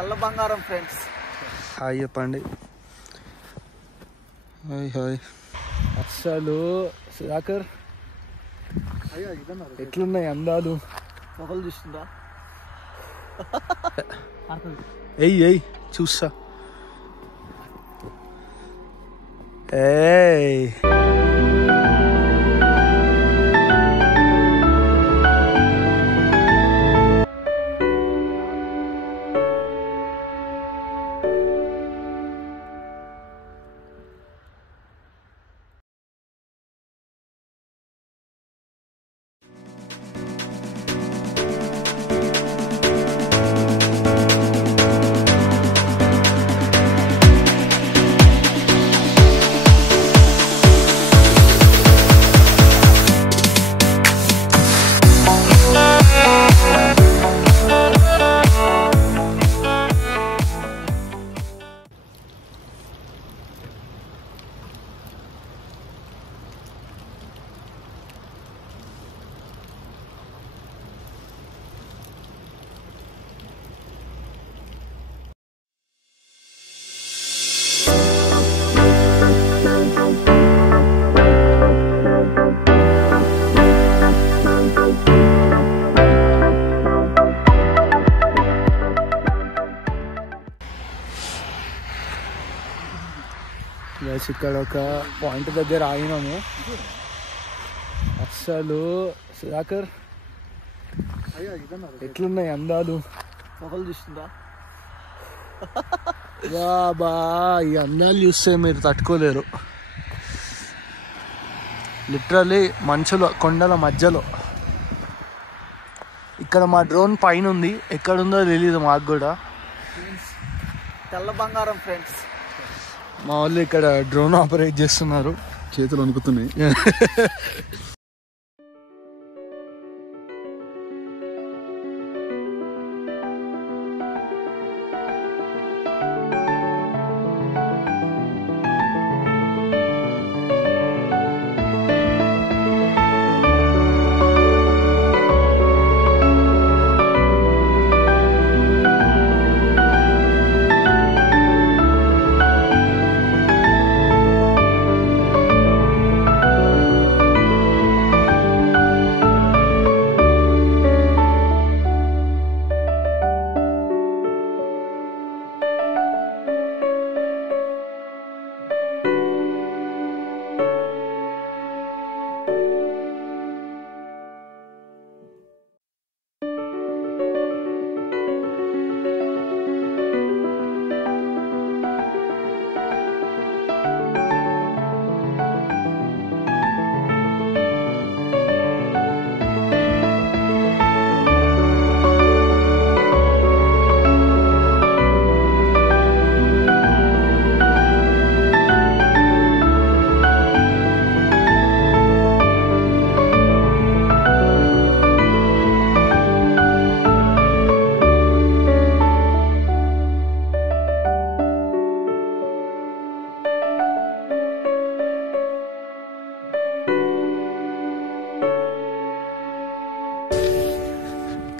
తెల్ల బంగారం friends. Hi చెప్పండి. Hi hi. అసలు సుధాకర్ ఎట్లున్నాయి అందాలు? పొగలు చూస్తుందా? ఎయ్ చూస్తా. ఏయ్ ఇక్కడ ఒక పాయింట్ దగ్గర ఆగినాము. అసలు సుధాకర్ ఎట్లున్నాయి అందాలు? పొగలు చూస్తుందా? బా ఈ అందాలు చూస్తే మీరు తట్టుకోలేరు. లిటరలీ మంచులో కొండల మధ్యలో. ఇక్కడ మా డ్రోన్ పైన ఉంది, ఎక్కడుందో తెలీదు మాకు కూడా. తెల్ల బంగారం ఫ్రెండ్స్. మా వాళ్ళు ఇక్కడ డ్రోన్ ఆపరేట్ చేస్తున్నారు, చేతులు వణుకుతున్నాయి.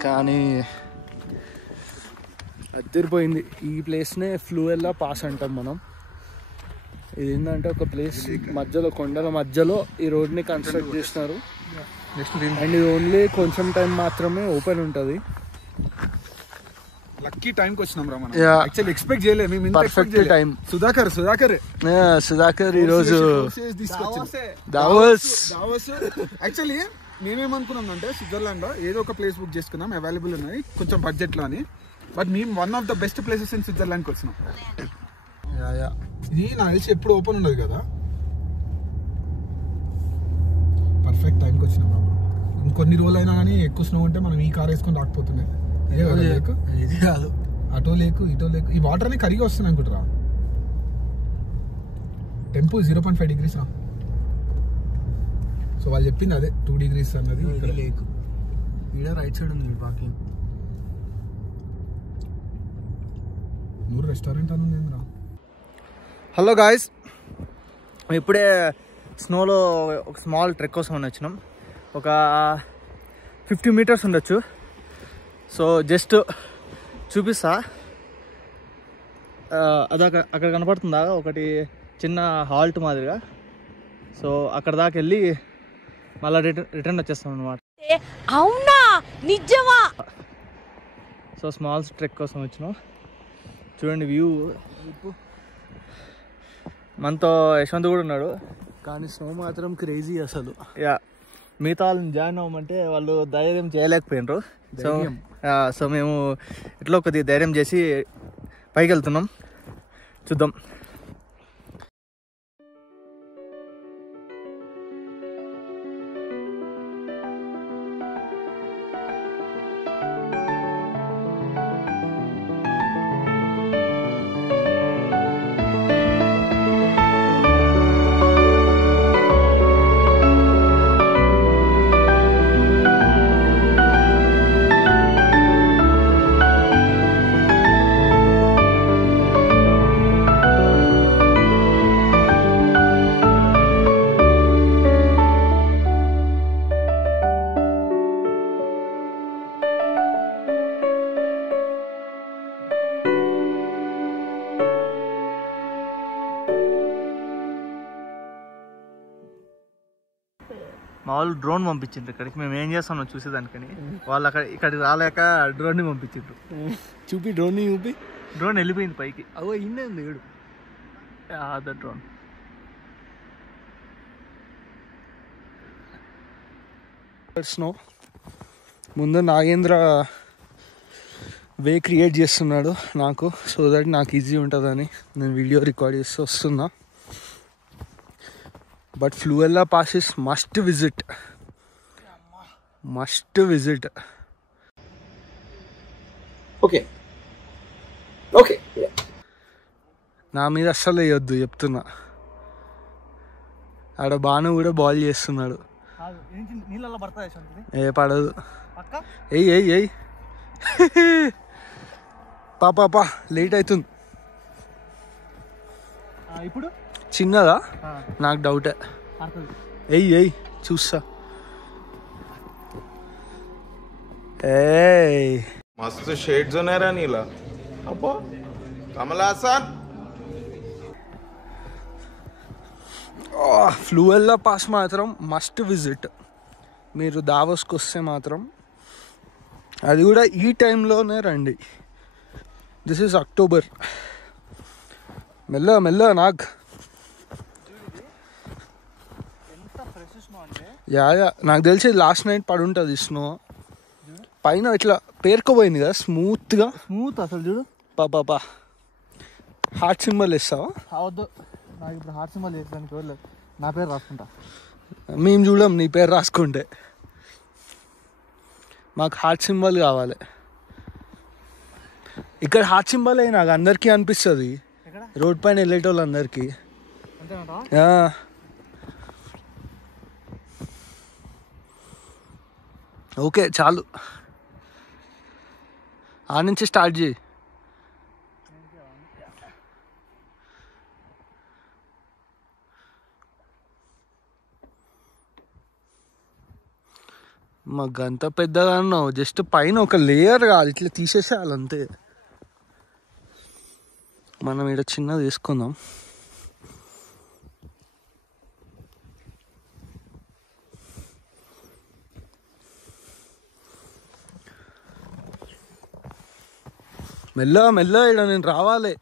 కానీ అదిరిపోయింది. ఈ ప్లేస్నే ఫ్లూయెల్లా పాస్ అంటాం మనం. ఇది ఏంటంటే ఒక ప్లేస్ మధ్యలో, కొండల మధ్యలో ఈ రోడ్ని కన్స్ట్రక్ట్ చేసినారు. అండ్ ఇది ఓన్లీ కొంచెం టైం మాత్రమే ఓపెన్ ఉంటుంది. లక్కీ టైంకి వచ్చినాం రా మనం. యాక్చువల్లీ ఎక్స్పెక్ట్ చేయలేదు మేము. Perfect time. సుధాకర్ ఈరోజు దావోస్. యాక్చువల్లీ మేమేమనుకున్నాం అంటే స్విట్జర్లాండ్ లో ఏదో ఒక ప్లేస్ బుక్ చేసుకున్నాం, అవైలబుల్ ఉన్నాయి కొంచెం బడ్జెట్ లో అని. బట్ మేము one of the best places in Switzerland కి వచ్చినాం. ఇది నాకు తెలిసి ఎప్పుడు ఓపెన్ ఉండదు కదా. పర్ఫెక్ట్ టైంకి వచ్చినాం. ఇంకొన్ని రోజులు అయినా కానీ ఎక్కువ స్నో ఉంటే మనం ఈ కార్ వేసుకొని రాకపోతుండే. ఇది కాదు, అటో లేకు ఇటో లేకు. ఈ వాటర్ అని కరిగి వస్తుంది అనుకుంటారా. టెంపు 0.5 degrees. సో వాళ్ళు చెప్పింది అదే 2 degrees అన్నది. లేకు ఇక్కడ రైట్ సైడ్ ఉంది పార్కింగ్. నూరు రెస్టారెంట్ అని ఉంది. హలో గాయస్, ఇప్పుడే స్నోలో ఒక స్మాల్ ట్రెక్ కోసం వచ్చినాం. ఒక 50 meters ఉండొచ్చు. సో జస్ట్ చూపిస్తా. అక్కడ కనపడుతుందా ఒకటి చిన్న హాల్ట్ మాదిరిగా. సో అక్కడ దాకా వెళ్ళి మళ్ళీ రిటర్న్ వచ్చేస్తాం అనమాట. అవునా నిజమా? సో స్మాల్ ట్రెక్ కోసం వచ్చినాం. చూడండి వ్యూ. మనతో యశ్వంత్ కూడా ఉన్నాడు, కానీ స్నో మాత్రం క్రేజీ అసలు. యా. మిగతా వాళ్ళని జాయిన్ అవ్వమంటే వాళ్ళు ధైర్యం చేయలేకపోయినారు. సో మేము ఇట్లా కొద్దిగా ధైర్యం చేసి పైకి వెళ్తున్నాం. చూద్దాం. మా వాళ్ళు డ్రోన్ పంపించిండ్రు ఇక్కడికి. మేము ఏం చేస్తామో చూసేదానికని. వాళ్ళు ఇక్కడికి రాలేక డ్రోన్ని పంపించిండ్రు. చూపి డ్రోన్ చూపి. డ్రోన్ వెళ్ళిపోయింది పైకి. అవో ఇన్నే ఉంది ఏడు. అదే డ్రోన్. స్నో ముందు నాగేంద్ర వే క్రియేట్ చేస్తున్నాడు నాకు, సో దట్ నాకు ఈజీ ఉంటుందని నేను వీడియో రికార్డ్ చేస్తూ వస్తున్నా. But Fluela pass is must visit. Okay నా మీద అస్సలు వేయొద్దు చెప్తున్నా. ఆడ బాను కూడా బాల్ చేస్తున్నాడు. నీళ్ళల్లో పడతాయి. ఏ పడదు. ఎయ్ పాపా లేట్ అవుతుంది. ఇప్పుడు చిన్నదా? నాకు డౌటే. ఎయ్ చూస్తా. ఏయ్ मस्त शेड्स नाही रा नीला अप्पा कमला हसन ఫ్లూయెల్లా పాస్ మాత్రం మస్ట్ విజిట్. మీరు దావోస్కి వస్తే మాత్రం అది కూడా ఈ టైంలోనే రండి. This is October. మెల్ల నాగ్. యా నాకు తెలిసి లాస్ట్ నైట్ పడి ఉంటుంది స్నో. పైన ఇట్లా పేరుకోపోయింది కదా స్మూత్ అసలు చూడు. పాపా హార్ట్ సింబల్ ఇస్తావా? అవద్దు, నాకు ఇప్పుడు హార్ట్ సింబల్ చేసేదానికి ఎవరు లేదు. నా పేరు రాసుకుంటా. మేము చూడం నీ పేరు రాసుకుంటే. మాకు హార్ట్ సింబల్ కావాలి. ఇక్కడ హార్ట్ సింబల్ అయి నాకు అందరికీ అనిపిస్తుంది, రోడ్ పైన వెళ్ళేటోళ్ళు అందరికీ. ఓకే చాలు, ఆ నుంచి స్టార్ట్ చేయి. మాకు అంత పెద్దగా అన్నావు, జస్ట్ పైన ఒక లేయర్ కాదు ఇట్లా తీసేసేయాలి అంతే. మనం ఇక్కడ చిన్నది వేసుకుందాం. మెల్ల ఇక్కడ నేను రావాలి.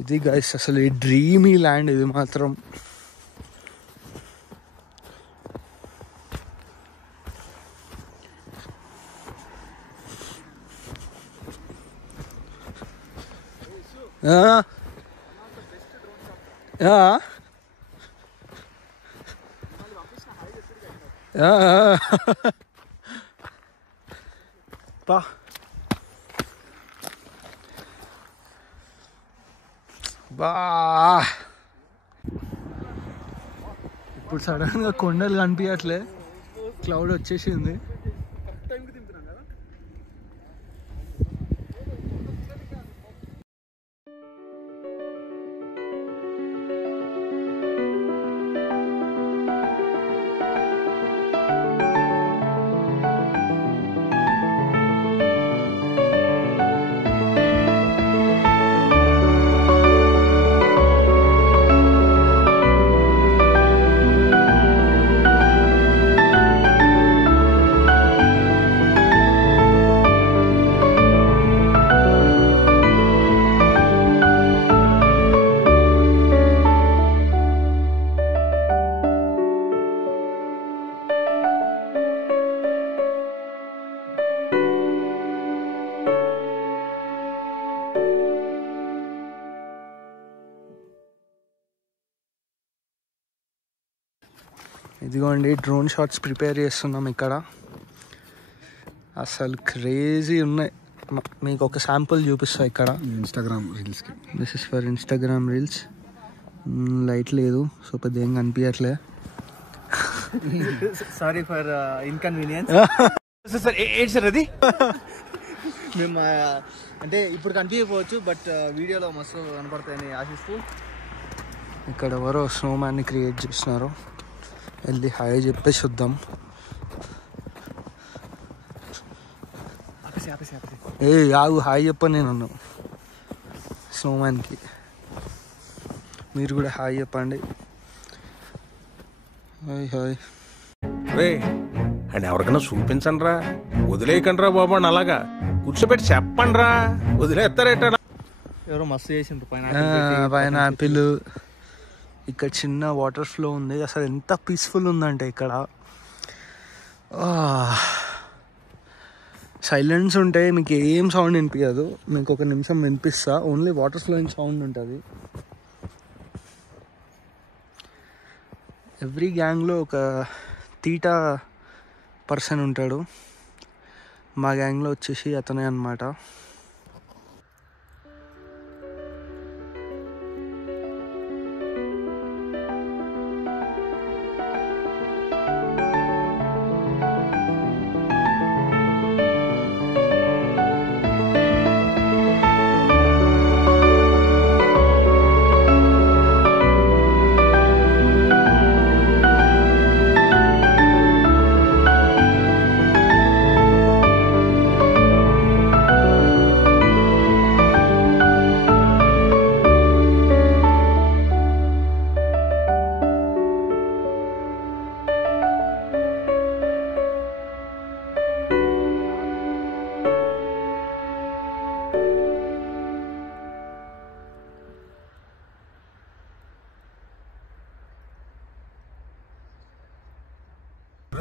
ఇది గైస్ అసలు ఈ డ్రీమీ ల్యాండ్ ఇది మాత్రం. పా బా ఇప్పుడు సడన్గా కొండలు కనిపించట్లే, క్లౌడ్ వచ్చేసింది. ఇదిగోండి డ్రోన్ షాట్స్ ప్రిపేర్ చేస్తున్నాం ఇక్కడ. అసలు క్రేజీ ఉన్నాయి. మీకు ఒక శాంపుల్ చూపిస్తా ఇక్కడ. ఇన్స్టాగ్రామ్ రీల్స్కి. This is for Instagram reels. Light లేదు సో పెద్ద ఏం కనిపించట్లే. Sorry for inconvenience. సార్ అది మేము అంటే ఇప్పుడు కనిపించకపోవచ్చు, బట్ వీడియోలో మస్తు కనపడతాయని ఆశిస్తూ. ఇక్కడ ఎవరో స్నోమ్యాన్ని క్రియేట్ చేస్తున్నారు. వెళ్ళి హాయ్ చెప్పేసి వద్దాం. ఏ ఆగు, హాయ్ చెప్పని నేను అన్నాను స్నోమ్యాన్కి. మీరు కూడా హాయ్ చెప్పండి. Hi hi. రే అండ్ ఎవరికైనా చూపించండి రా, వదిలేయకండి రా బాబు అని అలాగా కూర్చోబెట్టి చెప్పండి రా, వదిలేస్తారేట. ఎవరో మస్తు చేసిండ్రు పైనాపిల్. ఇక్కడ చిన్న వాటర్ ఫ్లో ఉంది. అసలు ఎంత పీస్ఫుల్ ఉందంటే ఇక్కడ సైలెన్స్ ఉంటే మీకు ఏం సౌండ్ వినిపించదు. మీకు ఒక నిమిషం వినిపిస్తా, ఓన్లీ వాటర్ ఫ్లోయింగ్ సౌండ్ ఉంటుంది. ఎవ్రీ గ్యాంగ్లో ఒక తీటా పర్సన్ ఉంటాడు. మా గ్యాంగ్లో వచ్చేసి అతనే అన్నమాట.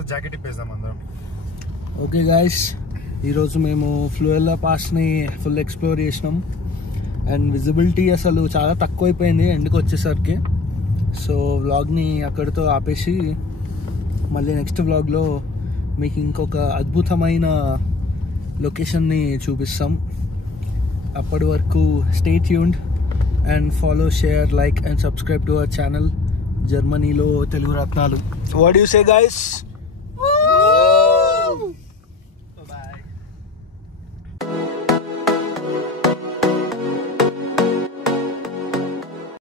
జాకెట్ ఇప్పేద్దాం అందరం. ఓకే గాయస్, ఈరోజు మేము ఫ్లూయెల్లా పాస్ని ఫుల్ ఎక్స్ప్లోర్ చేసినాం. అండ్ విజిబిలిటీ అసలు చాలా తక్కువ అయిపోయింది ఎండ్కి వచ్చేసరికి. సో వ్లాగ్ని అక్కడితో ఆపేసి మళ్ళీ నెక్స్ట్ వ్లాగ్లో మీకు ఇంకొక అద్భుతమైన లొకేషన్ని చూపిస్తాం. అప్పటి వరకు stay tuned and follow, share, like and subscribe to our channel జర్మనీలో తెలుగు రత్నాలు. What you say guys?